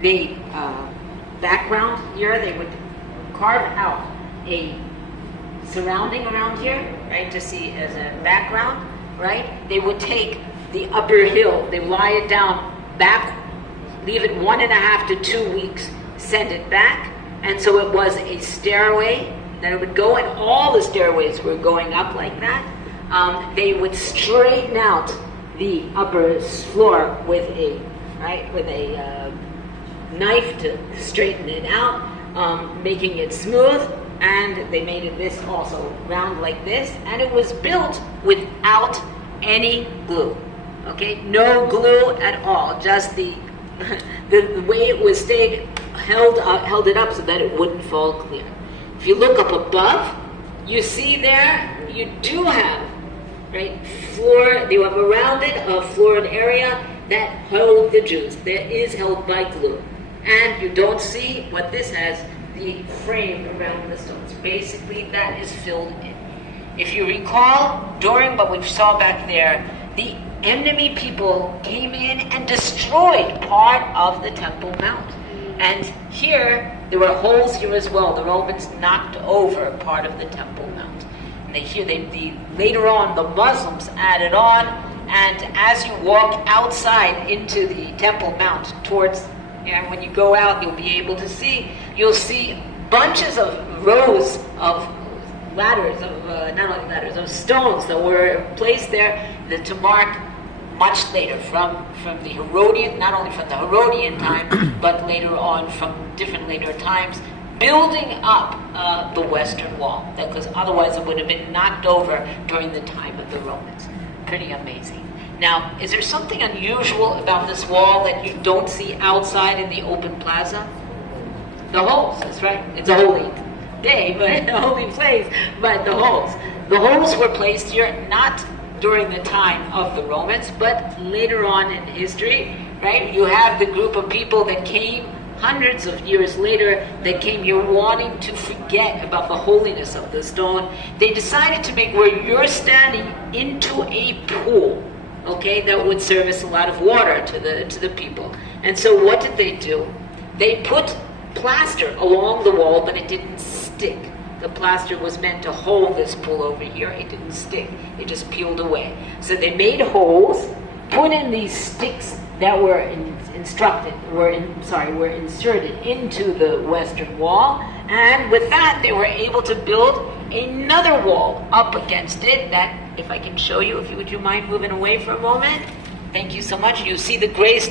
the background here, they would carve out a surrounding around here, right, to see as a background, right? They would take the upper hill, they lie it down back, leave it 1.5 to 2 weeks, send it back, and so it was a stairway that it would go, and all the stairways were going up like that. They would straighten out the upper floor with a knife to straighten it out, making it smooth, and they made it this also round like this, and it was built without any glue. Okay, no glue at all, just the way it was stayed held it up so that it wouldn't fall clear. If you look up above, you see there you do have floor. You have around it a floored area that held the Jews. That is held by glue. And you don't see what this has, the frame around the stones. Basically, that is filled in. If you recall, during what we saw back there, the enemy people came in and destroyed part of the Temple Mount. And here, there were holes here as well. The Romans knocked over part of the Temple Mount. And later on, the Muslims added on, and as you walk outside into the Temple Mount towards, and when you go out, you'll see bunches of rows of ladders, of stones that were placed there to mark much later from the Herodian, not only from the Herodian time, but later on from different later times, building up the Western Wall, because otherwise it would have been knocked over during the time of the Romans. Pretty amazing. Now, is there something unusual about this wall that you don't see outside in the open plaza? The holes, that's right. It's a holy day, but a holy place, but the holes. The holes were placed here not during the time of the Romans, but later on in history, right? You have the group of people that came hundreds of years later that came here wanting to forget about the holiness of the stone. They decided to make where you're standing into a pool, okay, that would service a lot of water to the people. And so what did they do? They put plaster along the wall, but it didn't stick. The plaster was meant to hold this pool over here. It didn't stick. It just peeled away. So they made holes, put in these sticks that were inserted into the western wall, and with that they were able to build another wall up against it that, if I can show you, would you mind moving away for a moment? Thank you so much. You see the gray stuff